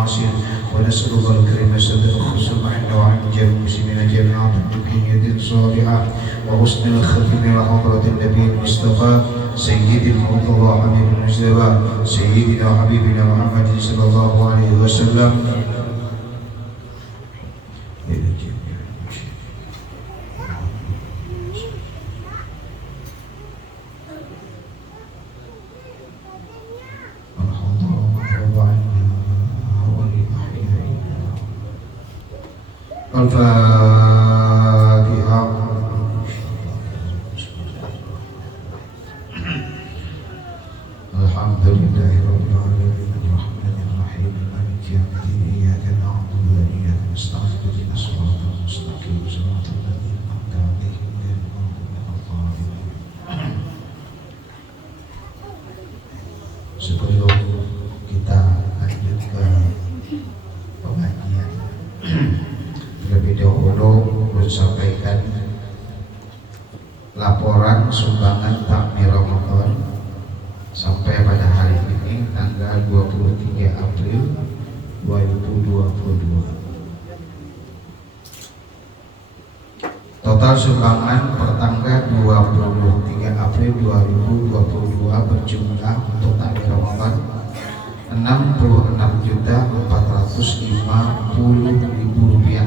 المعاصي ونسألك الكريم الصدق والخصوم عند وعند جميع المسلمين جميعا تبكين يد صالحة وحسن الختم وحضرة النبي المصطفى سيد المرتضى حبيب المجتبى سيدنا وحبيبنا محمد صلى الله عليه وسلم. Al-Fatihah. Alhamdulillahirabbil alamin arrahmanir rahim maliki yaumiddin iyyaka na'budu wa iyyaka nasta'in ihdinas siratal mustaqim siratal ladzina an'amta 'alaihim ghairil maghdubi 'alaihim. Sebelum kita lanjut ke pengajian, lebih dahulu sampaikan laporan sumbangan takmir Ramadan sampai pada hari ini tanggal 23 April 2022. Total sumbangan per tanggal 23 April 2022 berjumlah untuk takmir Ramadan 66.450.000 rupiah.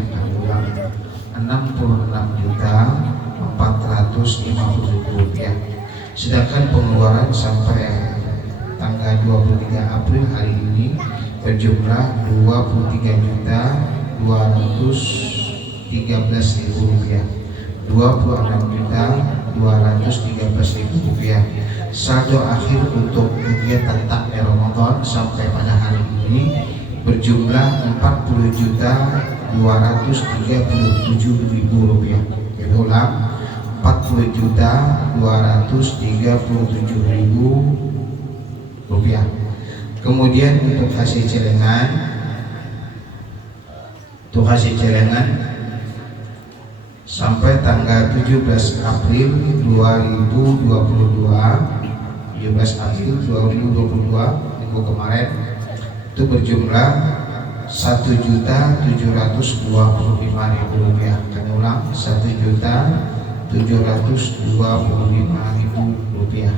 66.450.000 rupiah. Sedangkan pengeluaran sampai tanggal 23 April hari ini berjumlah 23.213.000 rupiah. 26.213.000 rupiah. Saldo akhir untuk kegiatan takmir Ramadan sampai pada hari ini berjumlah 40.237.000 rupiah. Kita ulang, 40.237.000 rupiah. Kemudian untuk hasil celengan sampai tanggal 17 April 2022 minggu kemarin itu berjumlah 1.725.000 rupiah. Kami ulang, 1.725.000 rupiah.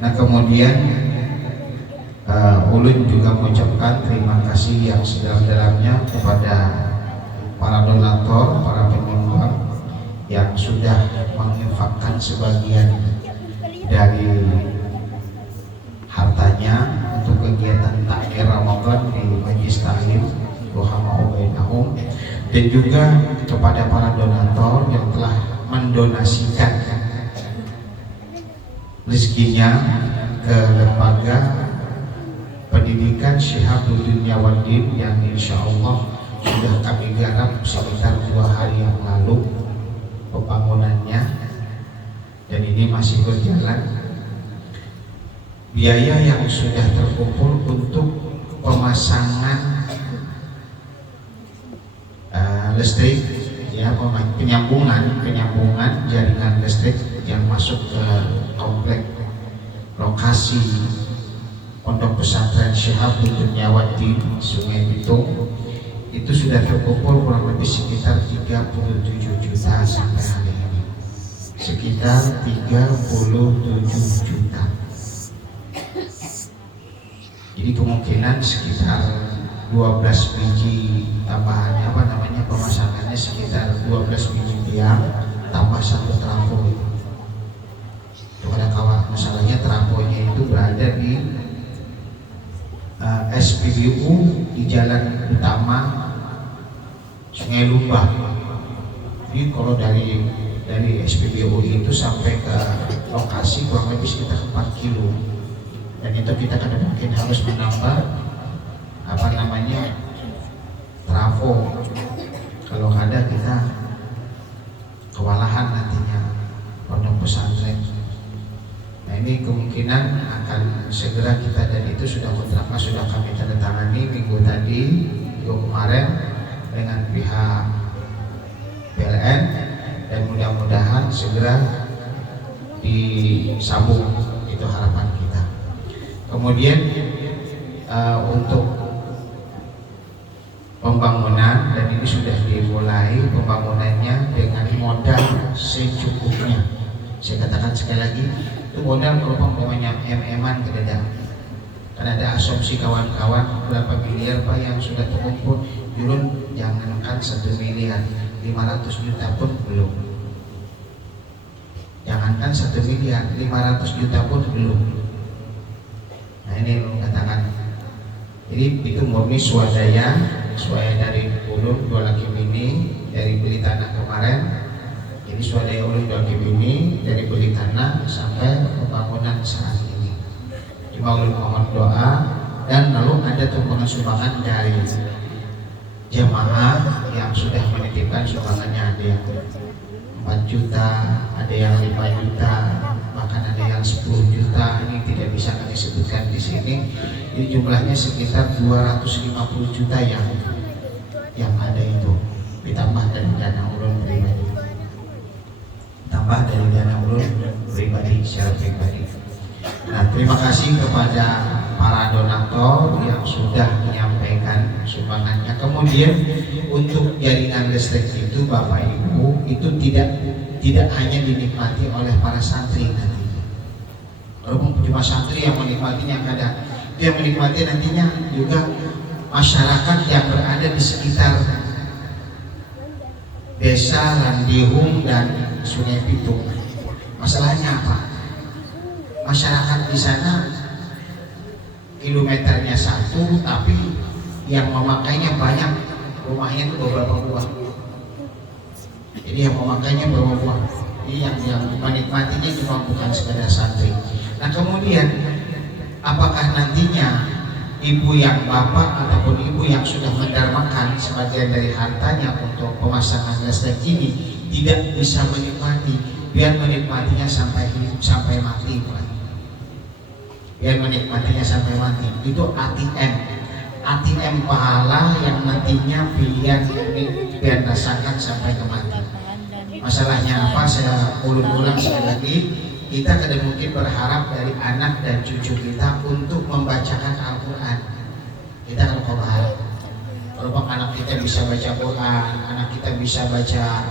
Nah, kemudian ulun juga mengucapkan terima kasih yang sedalam-dalamnya kepada para donatur, para penyumbang yang sudah menginfakkan sebagian dari hartanya untuk kegiatan takmir Ramadan di Majlis Ta'lim Ruhama'u Bainahum, dan juga kepada para donatur yang telah mendonasikan rezekinya ke lembaga pendidikan Syihabuddin Yawaddin yang insya Allah sudah kami garap sekitar 2 hari yang lalu pembangunannya, dan ini masih berjalan. Biaya yang sudah terkumpul untuk pemasangan listrik, ya, penyambungan jaringan listrik yang masuk ke komplek lokasi Pondok Pesantren Syihabuddin Yawaddin Sungai Bitung itu sudah terkumpul kurang lebih sekitar 37 juta sampai hari ini, sekitar 37 juta. Jadi kemungkinan sekitar 12 biji tambahannya, pemasangannya sekitar 12 biji tiang tambah 1 trafo. Itu ada kawan, masalahnya trafonya itu berada di SPBU di jalan utama Sungai Lumbah. Jadi kalau dari SPBU itu sampai ke lokasi kurang lebih sekitar 4 kilo. Dan itu kita kadang mungkin harus menambah trafo. Kalau ada kita kewalahan nantinya pondok pesantren. Nah, ini kemungkinan akan segera kita, dan itu sudah kontraknya sudah kami tanda tangani minggu kemarin dengan pihak PLN, dan mudah-mudahan segera disambung, itu harapan kita. Kemudian untuk pembangunan, dan ini sudah dimulai pembangunannya dengan modal secukupnya. Saya katakan sekali lagi, itu modal umpamanya MM-an ke dedang. Karena ada asumsi kawan-kawan berapa miliar Pak yang sudah terkumpul. Dulu jangankan 1 miliar, 500 juta pun belum. Jangankan 1 miliar, 500 juta pun belum. Nah ini katakan, jadi itu murni swadaya dari ulun 2 laki bini dari beli tanah kemarin. Jadi swadaya ulun 2 laki bini dari beli tanah sampai pembangunan saat ini. Cuma ulun mohon doa, dan lalu ada tumpukan sumbangan dari jemaah yang sudah menitipkan sumbangannya. Ada yang 4 juta, ada yang 5 juta, bahkan ada yang 10 juta. Ini tidak bisa kami sebutkan di sini. Jadi jumlahnya sekitar 250 juta yang ada itu, ditambah dari dana ulun pribadi, secara pribadi. Nah, terima kasih kepada para donatur yang sudah menyampaikan sumbangannya. Kemudian untuk jaringan listrik itu Bapak Ibu itu tidak hanya dinikmati oleh para santri nanti. Walaupun cuma santri yang menikmatinya, kadang yang menikmati nantinya juga masyarakat yang berada di sekitar desa Landihung dan Sungai Pitung. Masalahnya apa? Masyarakat di sana kilometernya 1, tapi yang memakainya banyak, rumahnya itu beberapa buah. Jadi yang memakainya beberapa buah. Jadi yang menikmatinya cuma bukan sekedar santri. Nah kemudian apakah nantinya ibu yang bapak ataupun ibu yang sudah mendarmakan sebagian dari hartanya untuk pemasangan listrik ini tidak bisa menikmati, biar menikmatinya sampai mati, biar menikmatinya sampai mati. Itu ATM pahala yang nantinya biar rasakan sampai ke mati. Masalahnya apa? Saya ulang sekali lagi, kita kadang mungkin berharap dari anak dan cucu kita untuk membacakan Al-Quran. Kita kalau berharap, kalau anak kita bisa baca Quran, anak kita bisa baca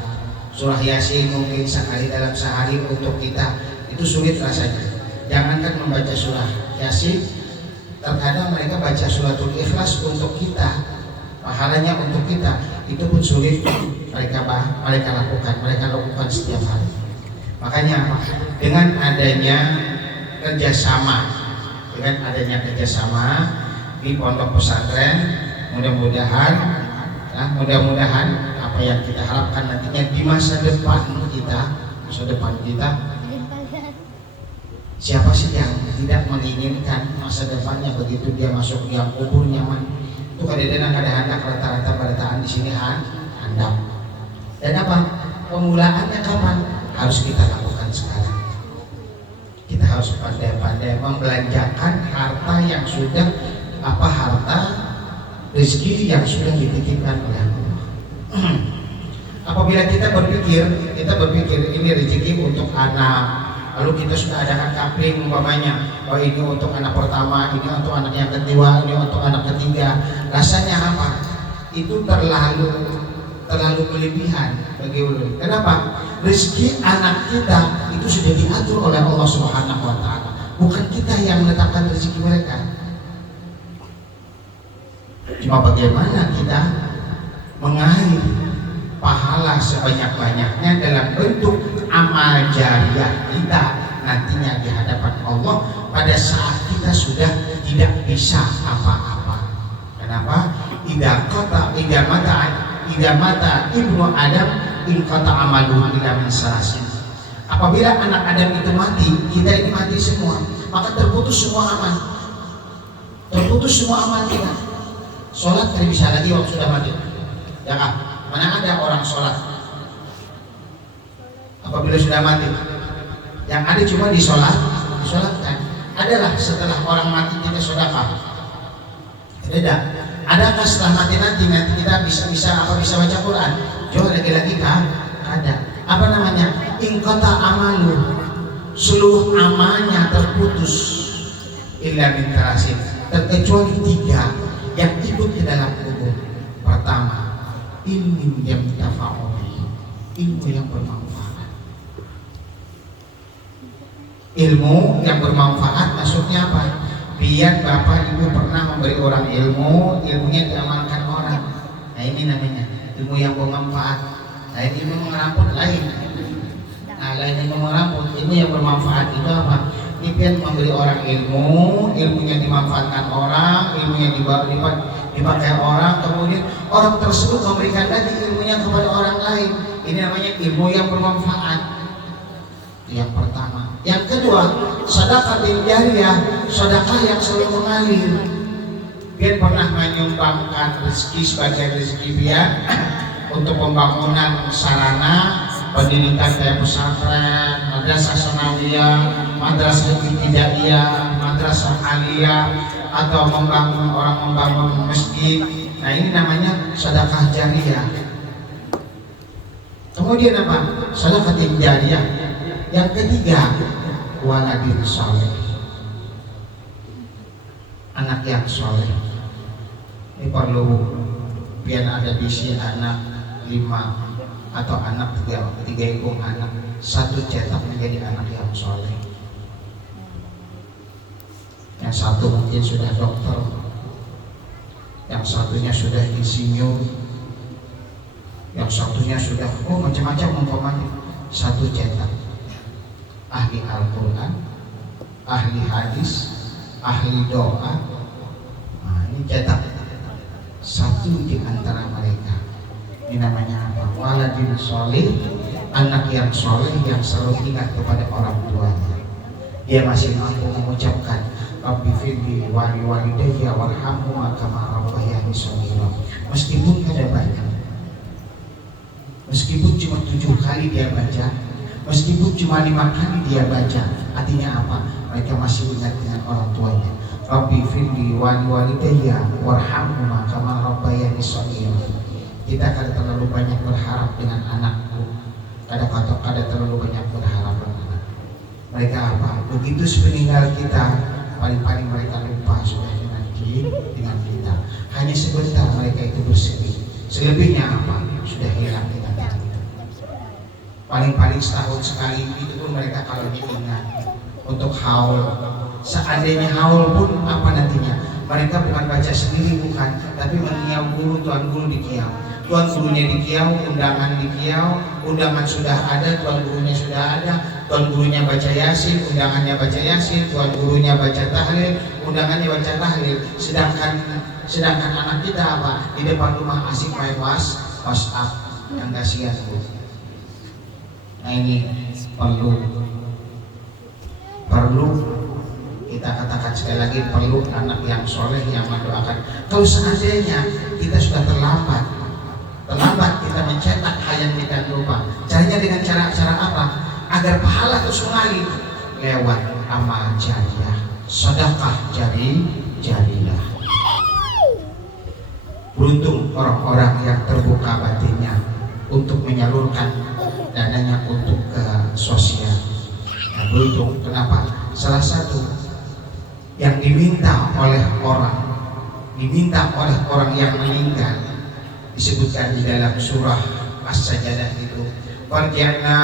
surah Yasin mungkin sekali dalam sehari untuk kita, itu sulit rasanya. Jangankan membaca surah Yasin, terkadang mereka baca suratul Ikhlas untuk kita, pahalanya untuk kita, itu pun sulit mereka lakukan setiap hari. Makanya dengan adanya kerjasama di pondok pesantren, mudah-mudahan apa yang kita harapkan nantinya di masa depan kita, siapa sih yang tidak menginginkan masa depannya begitu dia masuk yang kubur nyaman? Itu kadang-kadang rata-rata pada tahan di sini handap. Dan apa? Pemulaannya kapan? Harus kita lakukan sekarang. Kita harus pandai-pandai membelanjakan harta yang sudah harta rezeki yang sudah dititipkan oleh Allah. Apabila kita berpikir ini rezeki untuk anak, lalu kita sudah adakan kapling umpamanya, oh ini untuk anak pertama, ini untuk anak yang kedua, ini untuk anak ketiga, rasanya apa? Itu terlalu berlebihan bagi ulun. Kenapa? Rezeki anak kita itu sudah diatur oleh Allah Subhanahu wa taala. Bukan kita yang menetapkan rezeki mereka. Cuma bagaimana kita mengalir pahala sebanyak-banyaknya dalam bentuk amal jariah kita nantinya di hadapan Allah pada saat kita sudah tidak bisa apa-apa. Kenapa? Idza mata ibnu Adam in qata amaluhu illa min salasin. Apabila anak Adam itu mati, kita ini mati semua, maka terputus semua amal. Kita. Sholat tidak bisa lagi waktu sudah mati. Ya kan? Mana ada orang sholat apabila sudah mati? Yang ada cuma disolatkan. Adalah setelah orang mati kita sedekah. Tidak. Adakah setelah mati nanti kita bisa baca Quran? Jauh lagi kan? Ada. Apa namanya? Ingkota amalu, seluruh amalnya terputus illa min tarasin, terkecuali 3 yang ikut ke dalam kubur. Pertama, ilmu yang tafa'ubi, ilmu yang bermanfaat. Ilmu yang bermanfaat maksudnya apa? Biar bapak ibu pernah memberi orang ilmu, ilmunya diamalkan orang. Nah ini namanya ilmu yang bermanfaat. Lain ilmu meramput lain. Nah lain ilmu meramput, ilmu yang bermanfaat itu apa? Ini memberi orang ilmu, ilmunya dimanfaatkan orang, ilmunya dipakai orang, kemudian orang tersebut memberikan lagi ilmunya kepada orang lain. Ini namanya ilmu yang bermanfaat. Yang pertama. Yang kedua, sedekah jariyah, sedekah yang selalu mengalir. Dia pernah menyumbangkan rezeki sebagai rezeki dia untuk pembangunan sarana pendidikan kayak pesantren, madrasah sanawiyah, madrasah ibtidaiyah, madrasah aliyah, atau membangun masjid. Nah ini namanya sedekah jariyah. Kemudian apa? Sedekah jariyah. Yang ketiga, waladin soleh, anak yang soleh. Ini perlu biar ada visi anak 5 atau anak 3 ekor anak, 1 cetak menjadi anak yang soleh. Yang satu mungkin sudah dokter, yang satunya sudah insinyur, yang satunya sudah macam-macam umpamanya. 1 cetak ahli Al-Quran, ahli hadis, ahli doa. Nah ini cetak 1 di antara mereka. Ini namanya apa? Waladin soleh, anak yang soleh yang selalu ingat kepada orang tuanya. Dia masih mampu mengucapkan Rabbi firli wali walidayya warhamhuma kama rabbayani shaghira. Meskipun kada banyak, meskipun cuma 7 kali dia baca, meskipun cuma 5 kali dia baca, artinya apa? Mereka masih ingat dengan orang tuanya. Rabbi firli wali walidayya warhamhuma kama rabbayani shaghira. Kita kadang terlalu banyak berharap dengan anakku, kadang terlalu banyak berharap dengan anak. Mereka apa? Begitu sepeninggal kita, paling-paling mereka lupa sudah dengan kita. Hanya sebentar mereka itu bersedih. Selebihnya apa? Sudah hilang dengan kita. Paling-paling setahun sekali itu pun mereka kalau diingat untuk haul. Seandainya haul pun apa nantinya? Mereka bukan baca sendiri, bukan, tapi mengiau guru, tuan guru di kiau. Tuan gurunya di kiau, undangan di kiau, undangan sudah ada, tuan gurunya sudah ada, tuan gurunya baca yasin, undangannya baca yasin, tuan gurunya baca tahlil, undangannya baca tahlil. Sedangkan anak kita apa? Di depan rumah asik main WhatsApp, yang kasihan bu. Nah ini perlu kita katakan sekali lagi, perlu anak yang soleh yang mendoakan. Kalau seandainya kita sudah terlambat kita mencetak hal yang kita lupa. Caranya dengan cara apa? Agar pahala terus mengalir lewat amal jariyah, sedekah jariyah. Beruntung orang-orang yang terbuka batinnya untuk menyalurkan dananya untuk ke sosial. Nah, beruntung. Kenapa? Salah satu yang diminta oleh orang yang meninggal disebutkan di dalam surah As-Sajdah itu, warja'na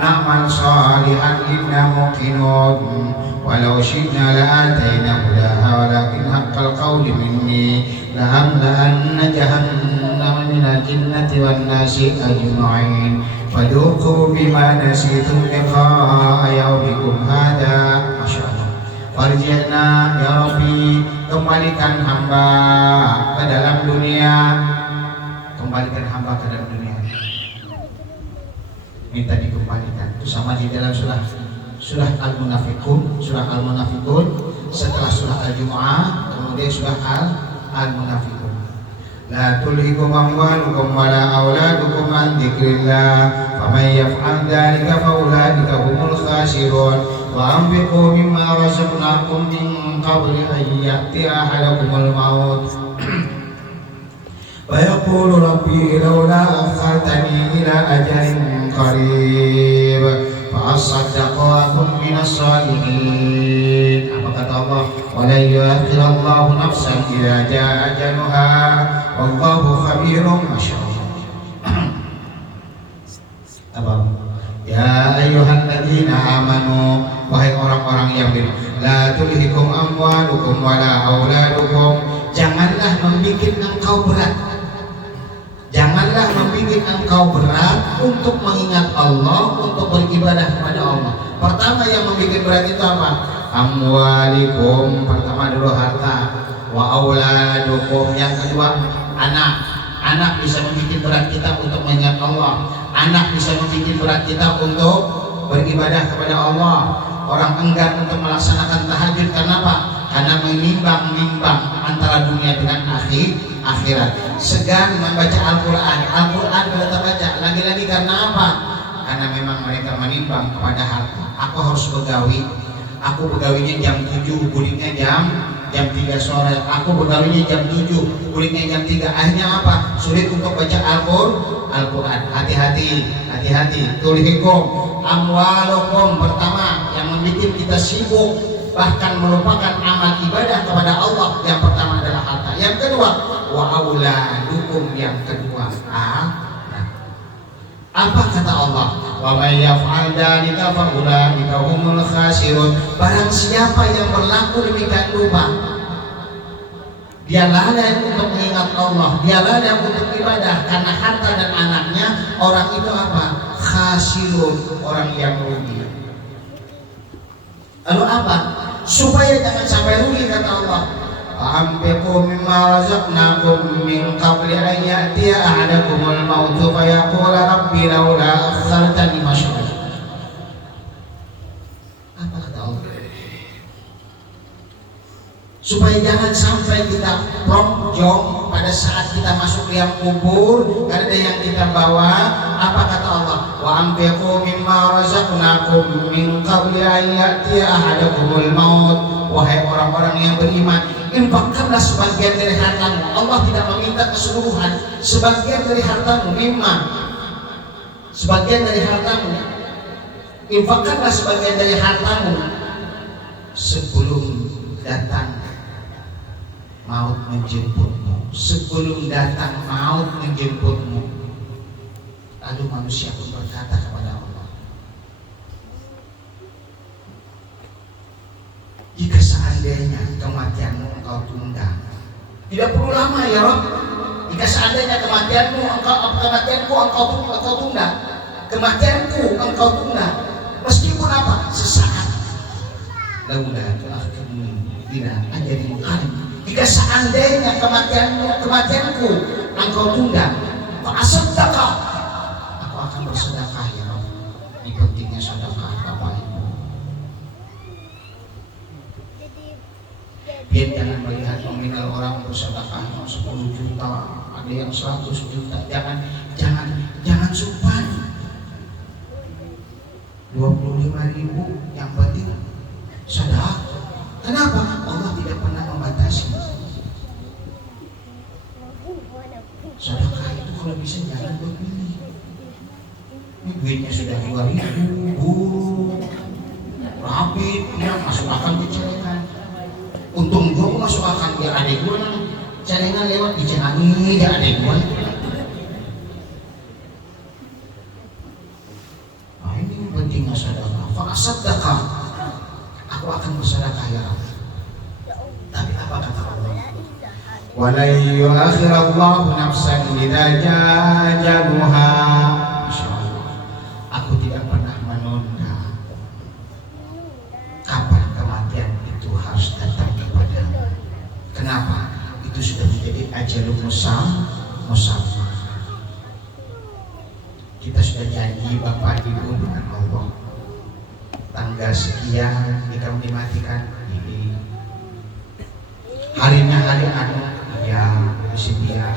na'mal shalihan inna muqinun walau syi'na la'atayna hudaha walakin haqqal qawli minni la'amla'anna jahannama minal jinnati wan nasi ajma'in fadhuqu bima nasitum liqa'a yaumikum hadha. Masya Allah. Warji'na ya Rabbi, kembalikan hamba ke dalam dunia, kembalikan hamba ke dalam dunia. Minta dikembalikan. Itu sama di dalam surah Al-Munafiqun, setelah surah Al-Jumu'ah, kemudian surah Al-Munafiqun. La tulhikum amwalukum wala auladukum an dzikrillah faman yaf'al dzalika fa ulaika humul khasirun wa anfiqu mimma razaqnakum min qabli an ya'tiya ahadakumul maut wa yaqulu rabbi laula akhartani ila ajalin qarib fa'asaddaqakum minas salihin. Apa kata Allah? Wa la yu'akhirallahu nafsan idza jaa ajaluha wallahu khabirun masyaallah. Apa? Ya ayyuhalladzina amanu, wahai orang-orang yang beriman, la tulhikum amwalukum wala auladukum, janganlah membikin engkau berat. Janganlah membikin engkau berat untuk mengingat Allah, untuk beribadah kepada Allah. Pertama yang membikin berat itu apa? Amwalikum, pertama dulu harta. Wa auladukum, yang kedua anak. Anak bisa membikin berat kita untuk mengingat Allah. Anak bisa membikin berat kita untuk beribadah kepada Allah. Orang enggan untuk melaksanakan tahajud karena apa? Karena menimbang-nimbang antara dunia dengan akhirat. Segan membaca Al-Quran. Al-Quran kita baca lagi-lagi karena apa? Karena memang mereka menimbang kepada harta. Aku harus begawi. Aku begawinya jam 7, gulingnya jam 3 sore. Aku begawinya jam 7, gulingnya jam 3. Akhirnya apa? Sulit untuk baca Al-Quran. Hati-hati. Tulhikum amwalukum, pertama yang membuat kita sibuk bahkan melupakan amal ibadah kepada Allah. Yang pertama adalah harta. Yang kedua wa auladukum, yang kedua apa kata Allah? Wa may yaf'al dzalika fa ulaika humul khasirun. Barang siapa yang berlaku demikian rupa, dia lalai untuk mengingat Allah, dia lalai untuk ibadah karena harta dan anaknya, orang itu apa? Khasirun, orang yang rugi. Lalu apa? Supaya jangan sampai rugi kata Allah, anfiqu mimma razaqnakum min qabli an ya'tiya ahadakumul mautu fa yaqula rabbi laula akhartani masyhur. Apa kata Allah? Supaya jangan sampai kita plonjong pada saat kita masuk liang kubur karena ada yang kita bawa. Apa kata Allah? Wa anfiqu mimma razaqnakum min qabli an ya'tiya ahadakumul maut. Wahai orang-orang yang beriman, infakkanlah sebagian dari hartamu. Allah tidak meminta keseluruhan. Sebagian dari hartamu, mimma, sebagian dari hartamu. Infakkanlah sebagian dari hartamu sebelum datang maut menjemputmu. Sebelum datang maut menjemputmu. Lalu manusia pun berkata kepada Allah, jika seandainya kematianmu engkau tunda, tidak perlu lama ya Rabb. Jika seandainya kematianku engkau tunda, kematianku engkau tunda, meskipun apa? Sesaat. Laula tu'akhirni bila ajalin qarib. Jika seandainya kematianku engkau tunda, fa asaddaqa, aku akan bersedekah ya Rabb. Ini pentingnya sedekah Bapak Ibu. Dia jangan melihat nominal orang bersedekah 10 juta, ada yang 100 juta. Jangan sumpah 25.000 yang penting sedekah. Kenapa? Allah tidak pernah membatasi. Sedekah itu kalau bisa jangan buat pilih. Ini duitnya sudah 2.000, rapid, dia masuk akan dicelengan. Untung gue masuk akan biar adek gue celengan lewat dicelengi ya adek gue. Nah ini pentingnya sedekah. Fa'asaddaqah, aku akan bersedekah ya Rabb. Tapi apa kata Allah? Wa la yu'akhirallahu nafsan idza jaa ajaluha. Masyaallah. Aku tidak pernah menunda kapan kematian itu harus datang kepadamu. Kenapa? Itu sudah menjadi ajalul musamma. Kita sudah janji Bapak Ibu dengan Allah, tanggal sekian kita dimatikan ini. Harinya hari anu ya sekian.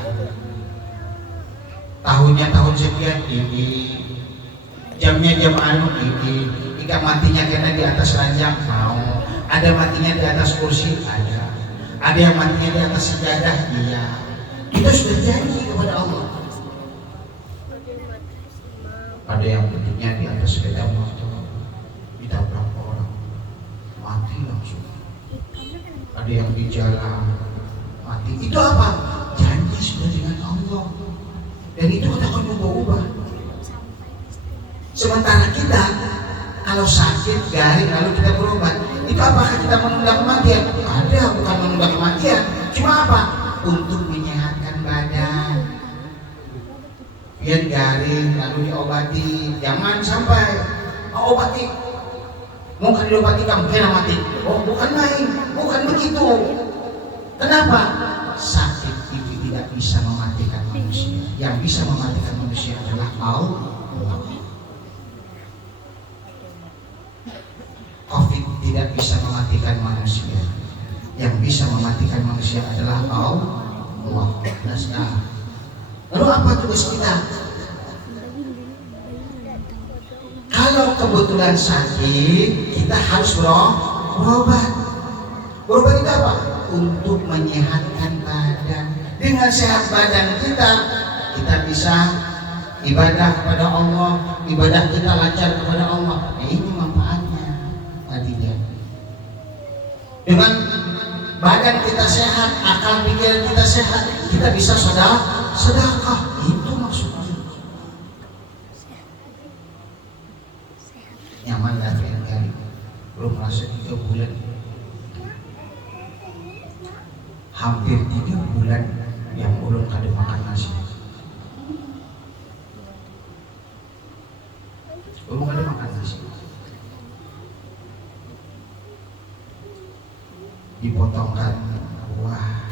Tahunnya tahun sekian ini. Jamnya jam anu ini. Jika matinya karena di atas ranjang mau. Ada matinya di atas kursi ada. Ada yang matinya di atas sejadah iya. Kita sudah janji kepada Allah. Ada yang matinya di atas sepeda motor. mati langsung. Ada yang di jalan mati. Itu apa? Janji sudah dengan Allah. Dan itu kita akan ubah-ubah. Sementara kita kalau sakit garing lalu kita berobat, itu apakah kita menunda kematian? Ada, bukan menunda kematian. Cuma apa? Untuk menyehatkan badan. Biar garing lalu diobati. Jangan sampai obati. Mau kan diobati kamu kena mati. Oh, bukan main, bukan begitu. Kenapa? Sakit itu tidak bisa mematikan manusia. Yang bisa mematikan manusia adalah Allah. Covid tidak bisa mematikan manusia. Yang bisa mematikan manusia adalah Allah. Lalu apa tugas kita? Kalau kebetulan sakit, kita harus berobat. Berobat itu apa? Untuk menyehatkan badan. Dengan sehat badan kita bisa ibadah kepada Allah, ibadah kita lancar kepada Allah. Ini manfaatnya tadinya. Dengan badan kita sehat, akal pikiran kita sehat, kita bisa sedekah. Itu maksudnya. Nyaman lah kali. Belum merasa 3 bulan. Hampir 3 bulan yang ulun kada makan nasi. Ulun kada makan nasi. Dipotongkan buah.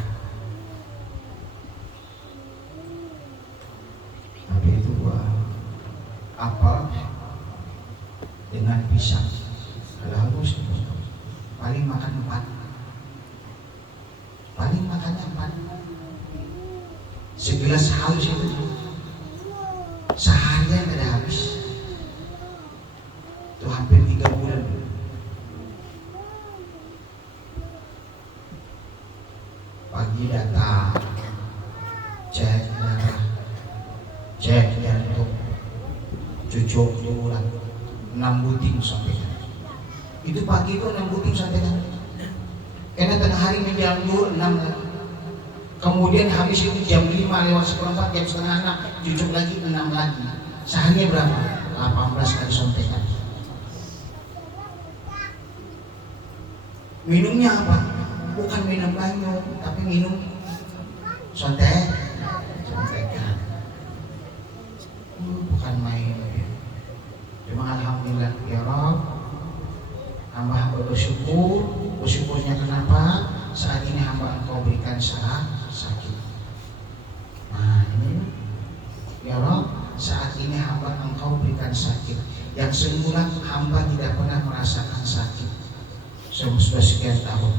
Tapi itu buah apel dengan pisang. Kalau harus paling makan 4. Paling makannya 4. Segelas halus itu seharian tidak habis. Itu hampir 3 bulan. Pagi datang, cek darah, cek jantung, cucuk ulang, 6 buting sampai kan. Itu pagi itu 6 buting sampai kan. Karena tengah hari menjelang 6 lagi. Kemudian habis itu jam 5 lewat 1/4, jam setengah 6, cucuk lagi 6 lagi. Seharinya berapa? 18 kali suntikan. Minumnya apa? Bukan minum banyu, tapi minum suntikan. Bukan main. Cuma alhamdulillah ya Rabb, hamba bersyukur. Bersyukurnya kenapa? Saat ini hamba Engkau berikan sakit. Nah ini ya Rabb, saat ini hamba Engkau berikan sakit yang semula hamba tidak pernah merasakan sakit sudah sekian tahun.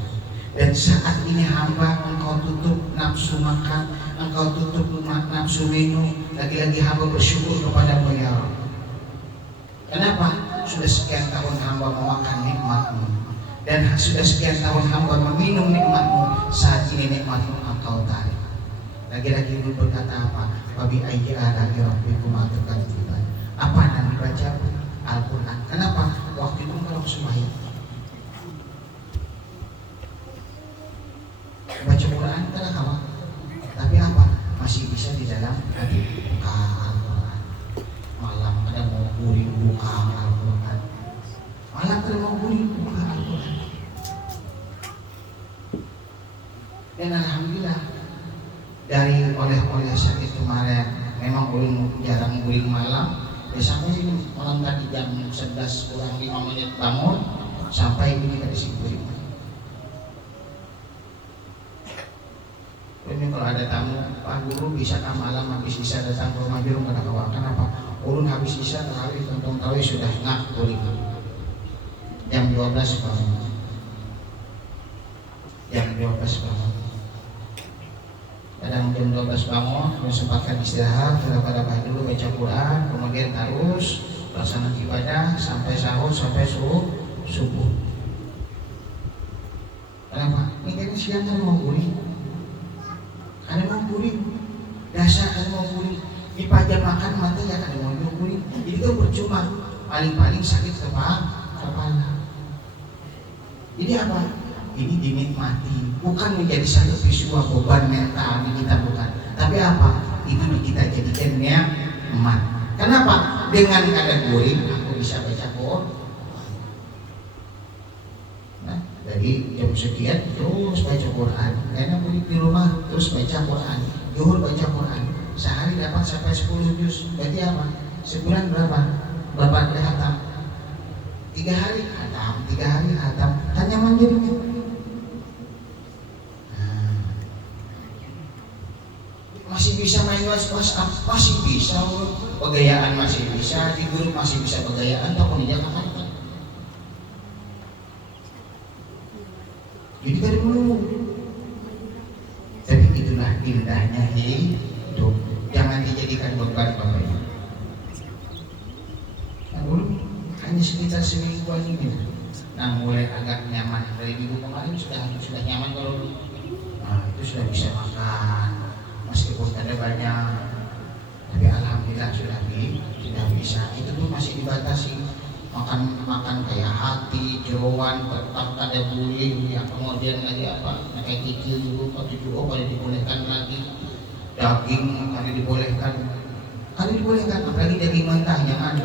Dan saat ini hamba Engkau tutup nafsu makan, Engkau tutup nafsu minum. Lagi-lagi hamba bersyukur kepada-Mu ya Rabb. Kenapa? Sudah sekian tahun hamba memakan nikmat-Mu, dan sudah sekian tahun hamba meminum nikmat-Mu. Saat ini nikmat-Mu Engkau tarik. Lagi-lagi Ibu berkata apa? Babi ayyi alami rabbikum atukadziban. Apa yang dibaca? Al-Quran. Kenapa? Waktu itu kalau sembahyang baca Quran tidak kawan. Tapi apa? Masih bisa di dalam hati. Buka Al-Quran. Malam ada mau guring buka Al-Quran. Malam ada mau guring buka Al-Quran. Dan alhamdulillah dari oleh sakit kemarin, memang ulun jarang guring malam. Sampai ini malam tadi jam 11 kurang 5 menit bangun, sampai ini tadi si guring. Ini kalau ada tamu, Pak Guru bisa kan malam habis isya datang ke rumah biru kada kawan. Kenapa? Ulun habis isya terawih, tuntung terawih sudah ngak guring. Jam 12 bangun. Jam 12 bangun. Kadang jam 12 bangun, sempatkan istirahat, pada dulu baca Quran, kemudian terus pelaksanaan ibadah sampai sahur, sampai subuh. Kenapa? Ini kayaknya siang kan mau guring. Ada mau guring, dasar ada mau guring. Di pajak makan mata ya ada mau guring. Jadi itu percuma. Paling-paling sakit kepala. Jadi apa? Ini dinikmati, bukan menjadi satu visual beban mental kita, bukan. Tapi apa? Itu kita jadikan nikmat. Kenapa? Dengan kategori aku bisa baca Quran. Nah, dari jam sekian terus baca Quran. Karena di rumah terus baca Quran. Zuhur baca Quran. Sehari dapat sampai 10 juz. Berarti apa? Sebulan berapa? Berapa kali khatam? 3 hari khatam, 3 hari khatam. Kan nyaman jadinya. Masih bisa main WhatsApp, masih bisa, pegayaan masih bisa, di grup masih bisa pegayaan, tak di Jakarta. Jadi dari dulu. Tapi itulah indahnya hidup. Jangan dijadikan beban Bapak Ibu. Nah, dulu hanya sekitar semingguan ini. Nah, mulai agak nyaman dari minggu kemarin sudah nyaman kalau dulu. Nah, itu sudah bisa makan. Meskipun ada banyak, tapi alhamdulillah sudah bisa. Itu pun masih dibatasi. Makan kayak hati, jeroan, tetap ada buih, ya kemudian lagi apa? Kayak kikil dulu, kalau dibolehkan lagi. Daging kali dibolehkan, apalagi daging mentah jangan.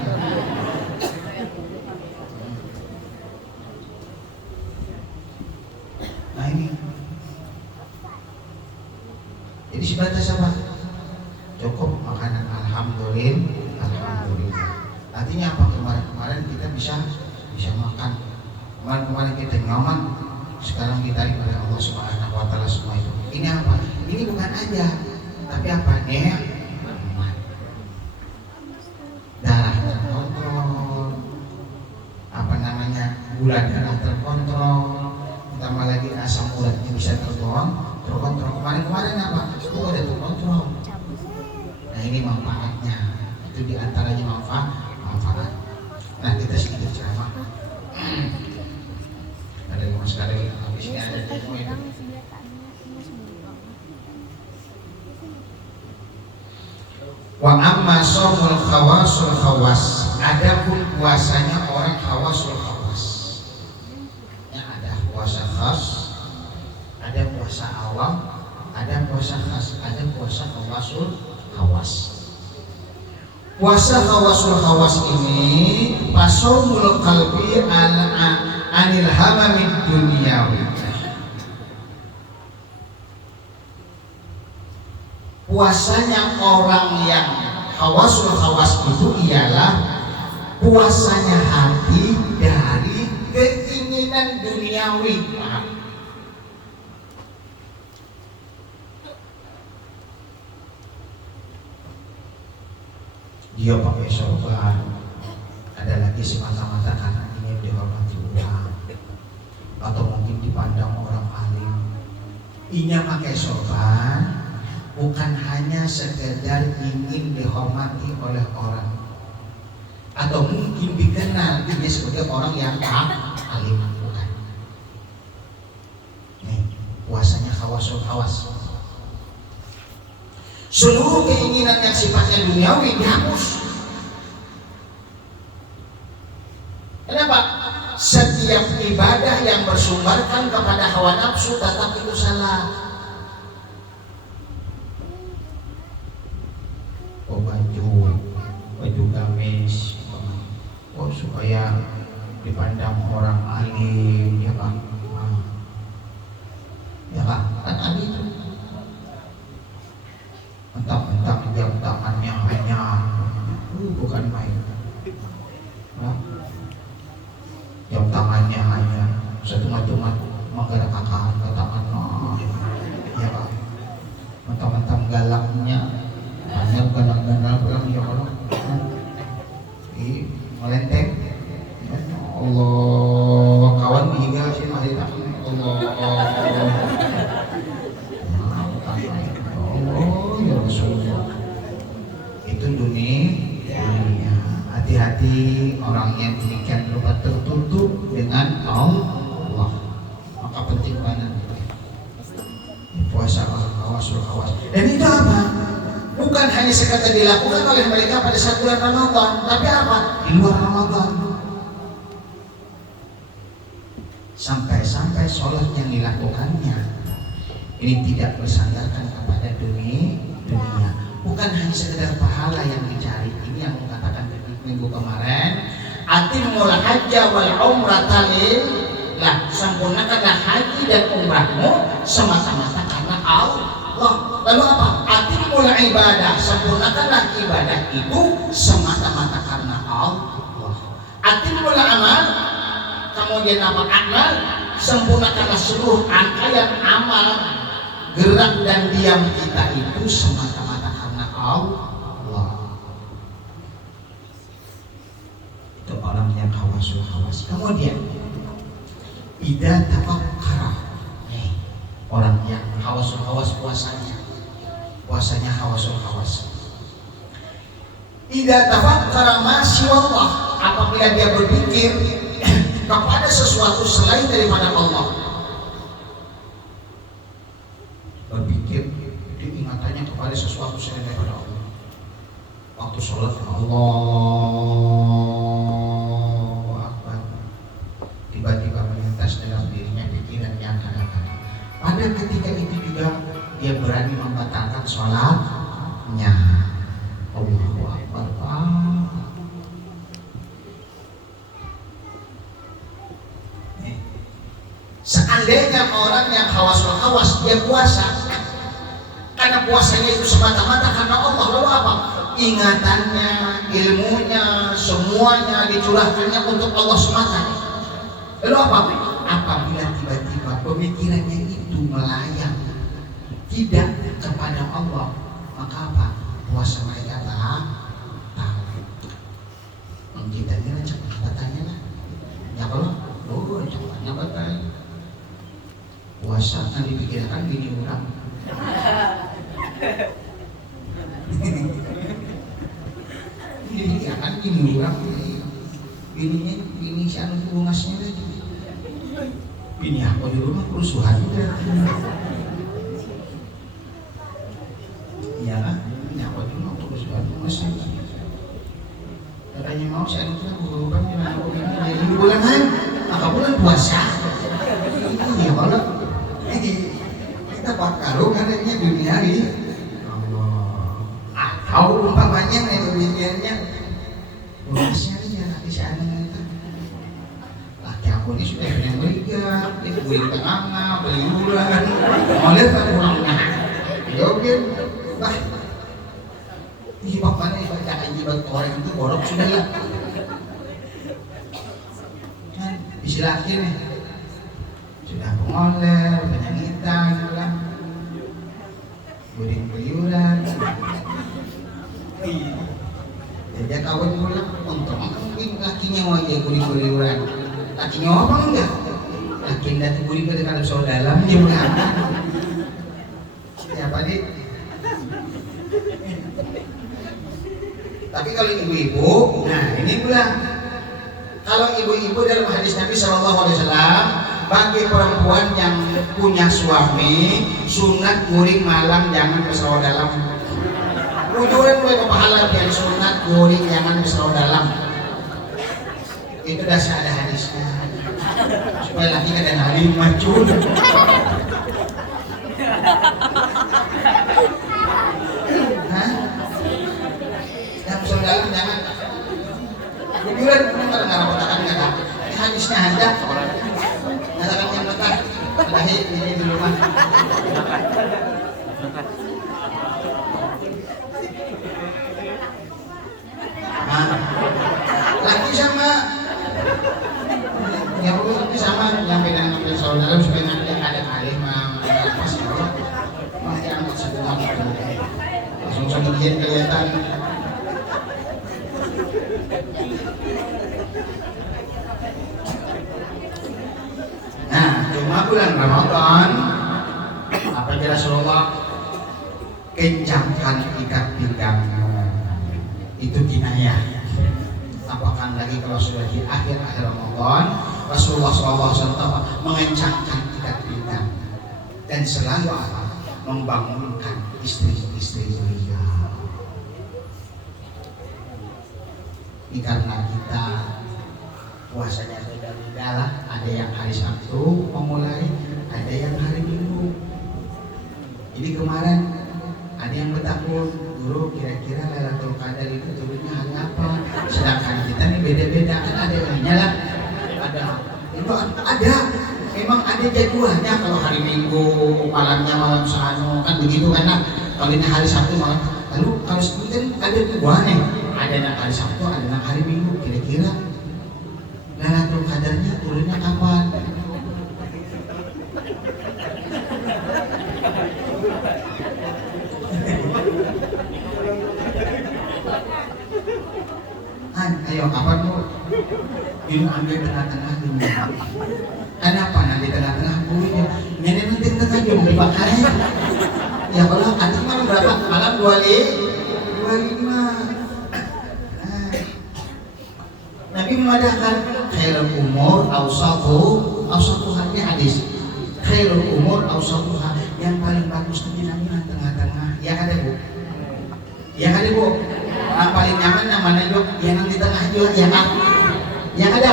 Nah ini. Jadi sebatas apa? Cukup makanan alhamdulillah. Artinya apa? Kemarin kita bisa makan. Kemarin kita nyaman. Sekarang kita oleh Allah Subhanahu wa taala semua itu. Ini apa? Ini bukan aja, tapi apa? Nikmat. Darah terkontrol. Gula darah terkontrol. Tambah lagi asam uratnya bisa terkontrol. Kemarin apa? Itu ada terkontrol. Nah ini manfaatnya. Itu diantaranya manfaat. Nah kita sedikit ceramah. Ada yang mas kali habis ini ada demo itu. Wa amma shaumul khawasul khawas. Adapun puasanya orang khawasul khawas. Ya ada puasa khas, ada puasa awam, ada puasa khas, ada puasa khawasul khawas. Puasa khawasul khawas ini pasomul qalbi anil hamamid duniawi. Puasanya orang yang khawasul khawas itu ialah puasanya hati dari keinginan duniawi. Dia pakai sorban, ada lagi semata-mata karena ingin dihormati orang atau mungkin dipandang orang alim. Inya pakai sorban bukan hanya sekedar ingin dihormati oleh orang atau mungkin dikenal dia sebagai orang yang alim, bukan. Nih, puasanya khawasul khawas. Seluruh keinginan yang sifatnya duniawi dihapus. Kenapa? Setiap ibadah yang bersumberkan kepada hawa nafsu tetap itu salah. Baju gamis, supaya dipandang orang alim, ya kan? Ya kan? Kan ada itu. Mentang-mentang jam tangannya hanya bukan main. Jam tangannya hanya satu matumat menggerak kakak ke tangan, ya kan? Mentang-mentang galaknya hanya ganal-ganal pulang ya Allah. Melenteng. Allah kawan hingga sih masih tak Allah. Itu dunia. Hati-hati orang yang demikian lupa tertutup dengan Allah. Maka penting banget puasa khawasul khawas. Dan itu apa? Bukan hanya sekadar dilakukan oleh mereka pada saat bulan Ramadan, tapi apa? Di luar Ramadan. Sampai-sampai sholat yang dilakukannya ini tidak bersandarkan kepada dunia. Bukan hanya sekedar pahala yang dicari. Ini yang mengatakan minggu kemarin, atimul hajja wal umrata lillah, sempurnakanlah haji dan umrahmu semata-mata karena Allah. Lalu apa? Atimul ibadah, sempurnakanlah ibadah itu semata-mata karena Allah. Atimul amal, kemudian apa? Amal, sempurnakanlah seluruh rangkaian amal, gerak dan diam kita itu semata-mata karena Allah. Itu orang yang hawasul hawas. Kemudian idza tafakkara, orang yang hawasul hawas puasanya hawasul hawas. Idza tafakkara ma siwallah, apabila dia berpikir kepada sesuatu selain daripada Allah, berpikir diingatannya kepada sesuatu selain daripada Allah. Waktu sholat Allahu Akbar, tiba-tiba melintas dalam dirinya pikiran yang kadang-kadang. Pada ketika itu juga dia berani membatalkan sholatnya. Allahu Akbar. Seandainya orang yang hawas dia puasa, karena puasanya itu semata-mata karena Allah, lalu apa? Ingatannya, ilmunya, semuanya dicurahkannya untuk Allah semata. Lalu apa? Apabila tiba-tiba pemikirannya itu melayang tidak kepada Allah, maka apa? Puasa mereka tahu. Kita ini cepat bertanya lah. Ya kalau cepatnya bertanya. Puasa kan dipikirkan bini orang. Dipikirkan bini orang. Bini si anu bungasnya lagi. Bini aku di rumah kerusuhan udah. Iya lah, bini aku di rumah kerusuhan bungasnya. Katanya mau si anu tuh berubah nih aku ini dari bulan kan, maka bulan puasa. Iya kalau kita bakal katanya dunia hari Allah. Atau umpamanya nih pemikirannya puasnya nih nanti si anu itu. Laki aku ini sudah punya melihat, itu beli tengah, beli bulan, mau lihat kan pulangnya. Jawabin, bah. Ini bagaimana bacaan jibat orang itu borok sudah lah. Kan istilahnya nih sudah pengoler, penyangitan, lah, guling-guyuran. Jadi kawan pulang, untung mungkin lakinya wajah guling-guyuran. Lakinya apa enggak? Lakinya tuh guling ke dalam dalam dia pulang. Ya Pak Dik. Tapi kalau ibu-ibu, nah ini pula. Kalau ibu-ibu dalam hadis Nabi SAW, bagi perempuan yang punya suami, sunat guring malam jangan bersawa dalam. Ujuran mulai pahala yang sunat guring jangan bersawa dalam. Itu dasar ada hadisnya. Supaya lagi ada halim macun. Dalam jangan ujuran kalau nggak rapotakan nggak hadisnya ada katakan yang betul ada ini di rumah lagi sama yang lagi sama yang beda dengan saudara supaya nanti ada kalimah apa sih masih angkat semua langsung sedikit kelihatan. Nah, cuma bulan Ramadan apa kata Rasulullah, kencangkan ikat pinggangmu. Itu kinayah. Apakah lagi kalau sudah di akhir Ramadan, Rasulullah SAW mengencangkan ikat pinggang dan selalu apa? Membangunkan istri-istri beliau. Ini karena kita puasanya beda-beda lah. Ada yang hari Sabtu memulai, ada yang hari Minggu. Jadi kemarin ada yang bertakun, guru kira-kira Lailatul Qadar itu turunnya hari apa? Sedangkan kita nih beda-beda, kan ada yang lah. Ada. Memang ada jadwalnya, kalau hari Minggu malamnya malam sano kan begitu kan. Nah, kalau ini hari Sabtu malam. Lalu kalau ini kan ada dua nih, ada yang hari Sabtu, ada yang hari Minggu. Kira-kira Lailatul Qadarnya turunnya kapan? Ayo apa tuh? Ini ambil tengah-tengah dulu. Kenapa nanti tengah-tengah bulunya? Nenek nanti tengah jam dipakai. Ya kalau anjing malam berapa? Malam 25. Nabi mengatakan khairul umur awsatuha, ini hadis. Khairul umur awsatuha, yang paling bagus itu Nabi tengah-tengah. Ya ada Bu. Ya ada Bu. Yang paling nyaman yang mana juga? Yang di tengah juga ya kan? Yang ada.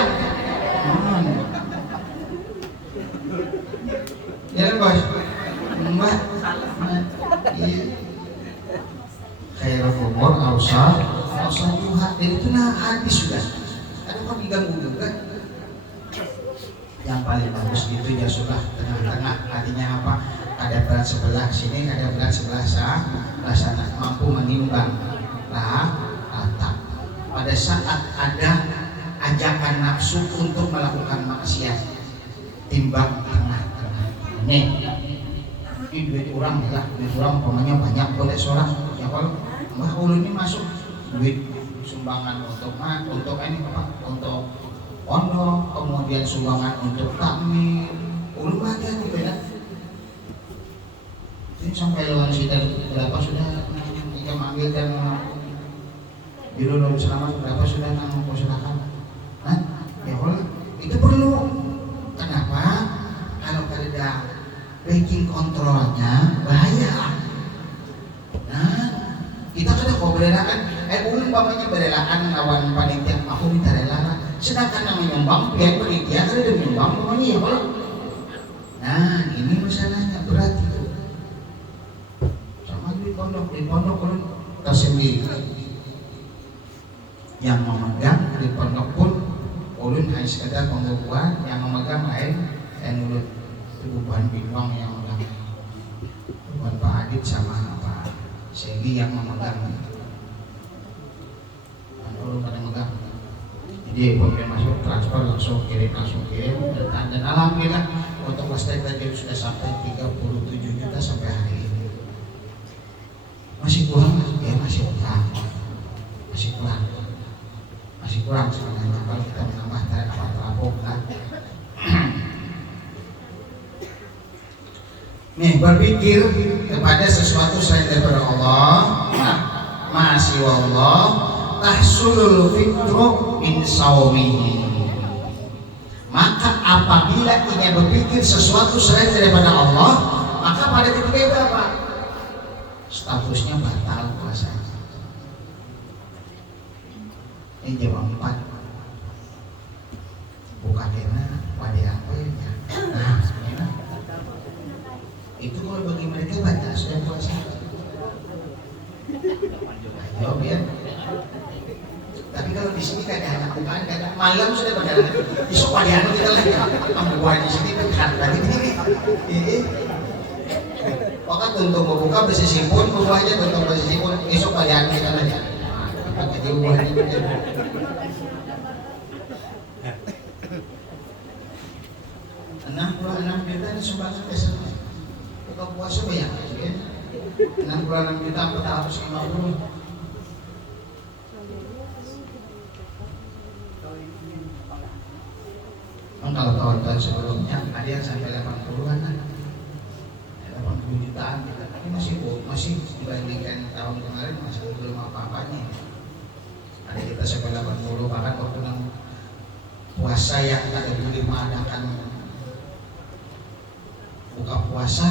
Ya kan bos? Mbak. Iya. Khairul umur awsatuha. Dan itu nah hadis sudah. Ada kok diganggu juga. Yang paling bagus itu ya sudah tengah-tengah. Artinya apa? Ada berat sebelah sini, ada berat sebelah sana, mampu menimbang rata. Pada saat ada ajakan nafsu untuk melakukan maksiat, timbang tengah-tengah. Ini duit orang lah, duit orang umpamanya banyak boleh seorang. Ya kalau Mbah Ulun ini masuk duit sumbangan untuk ini apa? Untuk pondok, kemudian sumbangan untuk takmir. Ulun bahagia juga ya. Ini sampai lawan sidar berapa sudah kita manggil dan Biro Darul Selamat berapa sudah nang silakan. Nah, ya Allah, itu perlu. Kenapa? Kalau ada backing kontrolnya bahaya. Nah, kita kada kok berelakan. Ulun umpamanya berelakan lawan panitia, aku minta rela. Sedangkan yang menyumbang pihak panitia kada ada menyumbang umpamanya ya Allah. Nah, ini masalahnya berat itu. Sama di pondok ulun tersendiri. Yang memegang di pondok pun ulun hanya sekedar pengukuhan, yang memegang lain ulun bukan bimbang yang memegang, bukan Pak Adit sama Pak Segi yang memegang. Ulun pada memegang. Jadi pemimpin masuk transfer langsung kirim dan alhamdulillah untuk listrik tadi sudah sampai 37 juta sampai hari ini. Masih kurang ya, masih kurang sebenarnya kalau kita menambah tarif terapung kan. Nih, berpikir kepada sesuatu selain daripada Allah, masih Allah, tahsulul fitru min sawmihi. Maka apabila ingin berpikir sesuatu selain daripada Allah, maka pada ketika itu apa? Statusnya batal puasanya. Ini jam 4 buka kena pada apa ya? Nah, itu kalau bagi mereka batal sudah puasa. Ayo biar. Tapi kalau di sini kada ada bukaan, kada malam sudah pada besok pada anu kita lagi membuat di sini kan tadi ini. Maka untuk membuka bersisipun buahnya untuk bersisipun besok pada anu kita lagi. Jadi buahnya. Enam juta ini sumbangan biasanya. Kalau puasa banyak, ya. 66 juta 450. Kalau tahun-tahun sebelumnya ada yang sampai 80-an kan, 80 jutaan gitu. Tapi masih dibandingkan tahun kemarin masih belum apa-apanya. Ada kita sampai 80, bahkan waktu puasa yang ada boleh mengadakan buka puasa,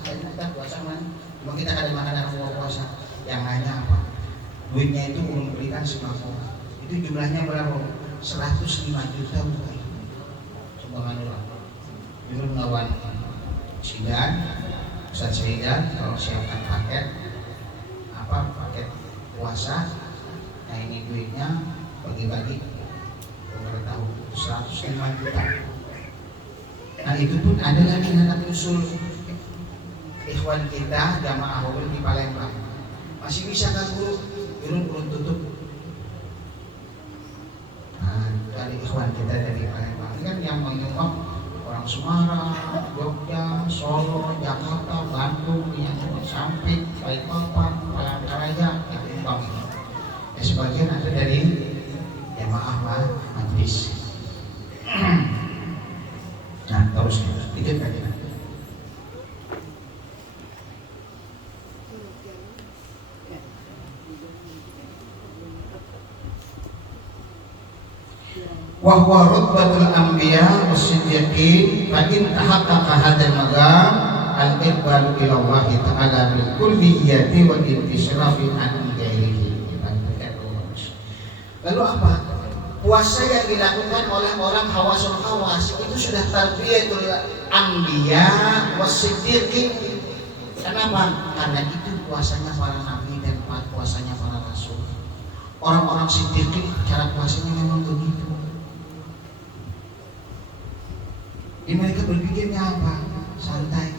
kita puasa kan, cuma kita kada makan buka puasa. Yang lainnya apa? Duitnya itu belum berikan sembako. Itu jumlahnya berapa? 105 juta bukan. Sumbangan orang. Dulu ngawan Sidan, Ustaz Saidan kalau siapkan paket paket puasa. Nah ini duitnya bagi-bagi. Kalau tahu 105 juta. Nah itu pun ada lagi anak usul ikhwan kita jamaah Hobel di Palembang. Masih bisa kan guru? Belum tutup. Nah, dari ikhwan kita dari Palembang kan yang menyumbang orang Semarang, Jogja, Solo, Jakarta, Bandung, yang Sampit, Balikpapan, Palangkaraya, itu nyumbang. Ya sebagian ada dari jamaah majlis. Nah terus kita aja. Wa huwa rutbatul anbiya was-siddiqin fa in tahaqqaqa hadzal maqam al-iqbalu ila Allah ta'ala bil kulliyati wa intisrafi an ghairihi. Lalu apa? Puasa yang dilakukan oleh orang hawasul hawas itu sudah tarbiyatul anbiya was-siddiqin. Kenapa? Karena itu puasanya para nabi dan puasanya para rasul. Orang-orang siddiqin cara puasanya memang begitu. Ini mereka berpikirnya apa? Santai.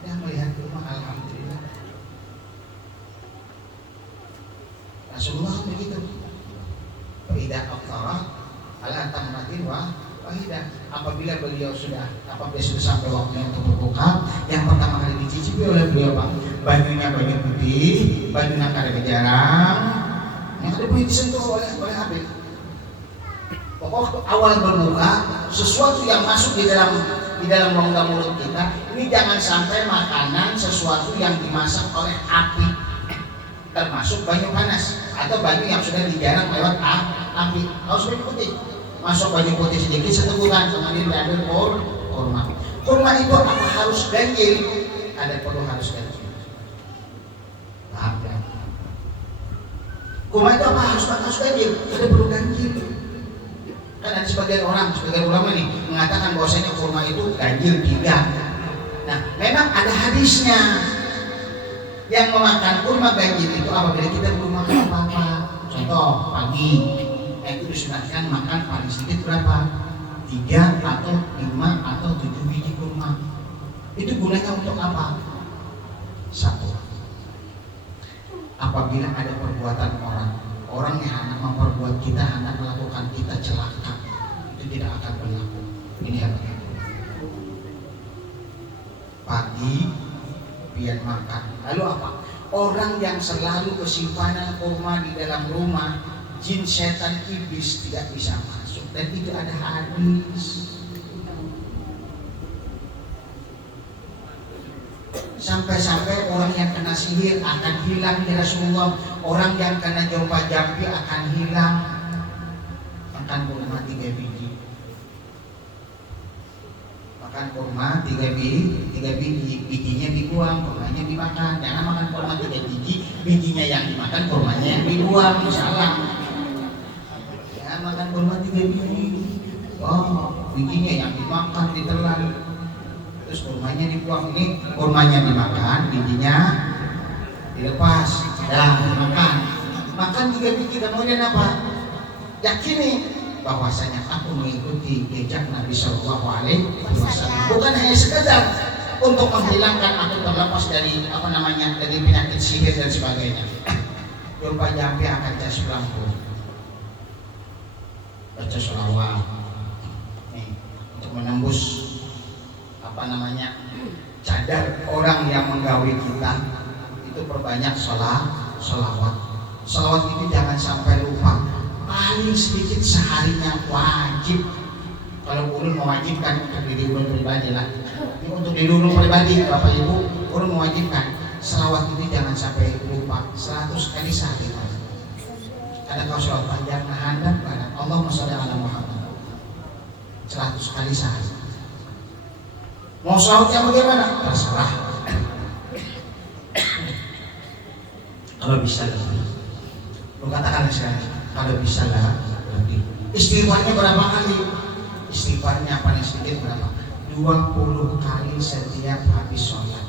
Ya melihat rumah alhamdulillah. Rasulullah begitu. Faidah aftara ala tamratin wa wahidah. Apabila beliau sudah sampai waktunya untuk berbuka, yang pertama kali dicicipi oleh beliau bajunya baju putih, bajunya kada jarang, yang ada boleh disentuh oleh Habib. Pokok awal berbuka sesuatu yang masuk di dalam rongga mulut kita ini jangan sampai makanan sesuatu yang dimasak oleh api, termasuk baju panas atau baju yang sudah dijarang lewat api. Harus baju putih, masuk baju putih sedikit setegukan, kemudian diambil kurma. Kurma itu apa harus ganjil? Ada perlu harus ganjil. Paham ya? Kurma itu apa harus ganjil? Ada perlu ganjil. Kan ada sebagian ulama nih mengatakan bahwasanya kurma itu ganjil 3. Nah, memang ada hadisnya yang memakan kurma ganjil itu apabila kita belum makan apa-apa. Contoh pagi, itu disunahkan makan paling sedikit berapa? 3 atau 5 atau 7 biji kurma. Itu gunanya untuk apa? 1. Apabila ada perbuatan orang yang hendak memperbuat kita, hendak melakukan kita celaka, itu tidak akan berlaku. Ini yang pagi biar makan. Lalu apa? Orang yang selalu kesimpanan kurma di dalam rumah, jin setan iblis tidak bisa masuk. Dan itu ada hadis. Sampai-sampai orang yang kena sihir akan hilang ya Rasulullah. Orang yang kena jompa jampi akan hilang. Makan kurma 3 biji. Makan kurma 3 biji. Bijinya dibuang, kurmanya dimakan. Jangan makan kurma 3 biji, bijinya yang dimakan, kurmanya yang dibuang. Salah. Ya makan kurma 3 biji. Oh, bijinya yang dimakan, ditelan. Terus kurmanya dibuang. Ini kurmanya dimakan, bijinya dilepas, dimakan. Makan 3 biji, kemudian apa? Yakini bahwasanya aku mengikuti jejak Nabi Shallallahu Alaihi Wasallam. Bukan hanya sekedar untuk menghilangkan atau terlepas dari dari penyakit sihir dan sebagainya. Jompa jampi akan cas lampu, baca sholawat, nih untuk menembus cadar orang yang menggawi kita. Itu perbanyak sholawat. Sholawat itu jangan sampai lupa. Paling sedikit seharinya wajib. Kalau ulun mewajibkan untuk diri ulun pribadi lah. Ini untuk diri ulun pribadi, Bapak Ibu, ulun mewajibkan sholawat itu jangan sampai lupa. 100 kali sehari. Ada kau sholawat panjang nahandap pada Allahumma sholli ala Muhammad 100 kali sehari. Mau sholawatnya bagaimana? Terserah. Kalau bisa lebih. Lu katakan sekarang, kalau bisa lah lebih. Istighfarnya berapa kali? Istighfarnya paling sedikit berapa? 20 kali setiap habis sholat.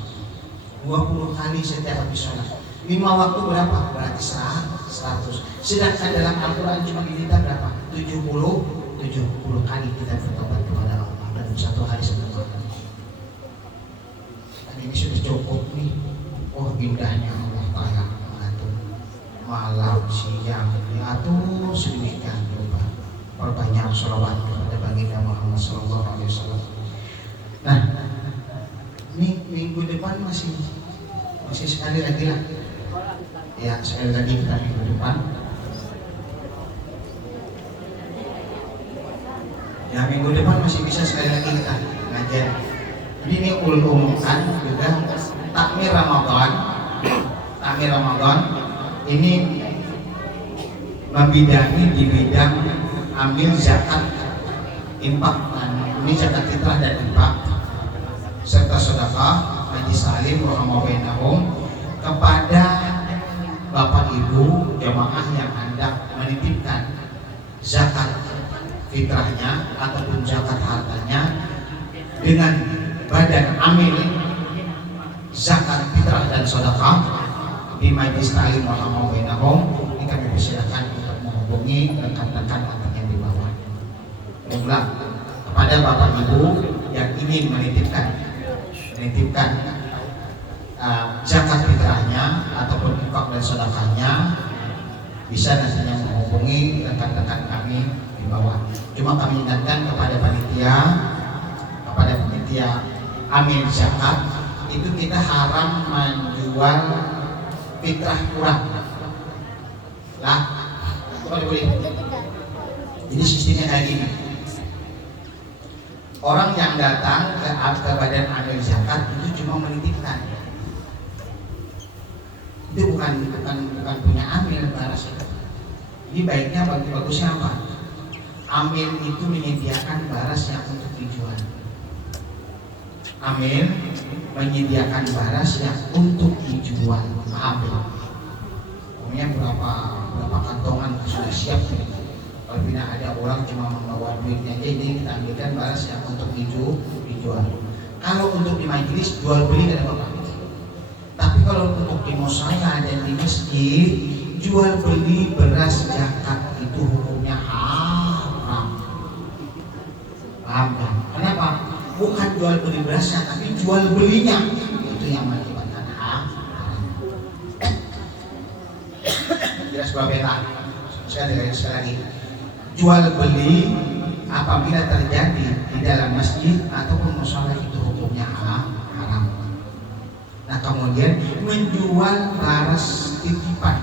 20 kali setiap habis sholat. 5 waktu berapa? Berarti 100. Sedangkan dalam Al-Quran cuma diminta berapa? 70 kali kita bertobat kepada Allah dalam satu hari sebelum makan. Dan ini sudah cukup nih. Oh indahnya Allah Ta'ala mengatur malam siang diatur sedemikian rupa. Perbanyak sholawat kepada baginda Muhammad SAW. Nah, ini minggu depan masih sekali lagi lah. Ya, sekali lagi kita minggu depan. Ya, minggu depan masih bisa sekali lagi kita ngajar. Jadi ini umumkan juga takmir Ramadan. Takmir Ramadan ini membidangi di bidang ambil zakat, infak, ini zakat fitrah dan infak serta sedekah, haji salim, rahmah bainahum kepada bapak ibu jamaah yang hendak menitipkan zakat fitrahnya ataupun zakat hartanya dengan badan amil zakat fitrah dan sedekah di majlis ta'lim rahmah bainahum. Ini kami persilakan untuk menghubungi rekan-rekan yang di bawah. Ulang kepada bapak ibu yang ingin menitipkan zakat fitrahnya ataupun infak dan sedekahnya bisa nantinya menghubungi rekan-rekan kami di bawah. Cuma kami ingatkan kepada panitia amil zakat itu kita haram menjual fitrah kurang lah. Boleh. Jadi sistemnya kayak gini. Orang yang datang ke badan amil zakat itu cuma menitipkan. Itu bukan punya amil baras. Jadi baiknya bagusnya apa? Amil itu menyediakan baras yang untuk dijual. Amil menyediakan baras yang untuk dijual. Amil. Pokoknya berapa kantongan sudah siap. Kalau tidak ada orang cuma membawa duitnya aja, ini kita ambilkan baras yang untuk dijual. Kalau untuk di majelis jual beli tidak apa-apa. Tapi kalau untuk di musala dan di masjid jual beli beras zakat itu hukumnya haram. Paham kan? Kenapa? Bukan jual beli berasnya, tapi jual belinya itu yang mengakibatkan haram. Jelas Bapak. Sekali lagi. Jual beli apabila terjadi di dalam masjid ataupun musala itu hukumnya haram. Nah kemudian menjual baras titipan,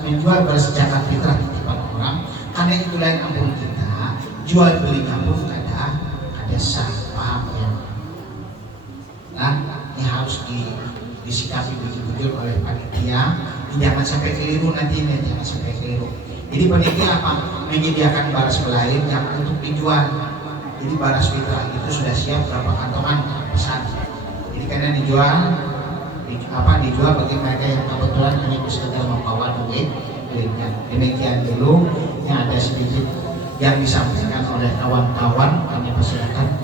menjual baras zakat fitrah titipan orang, karena itu lain ampun kita jual beli pun ada sah, paham ya? Nah ini harus disikapi betul-betul oleh panitia, jangan sampai keliru nantinya, jangan sampai keliru. Jadi panitia apa? Menyediakan baras lain yang untuk dijual. Jadi baras fitrah itu sudah siap berapa kantongan pesan. Jadi karena dijual bagi mereka yang kebetulan hanya bisa membawa duit. Demikian dulu yang ada sedikit yang disampaikan oleh kawan-kawan, kami persilakan.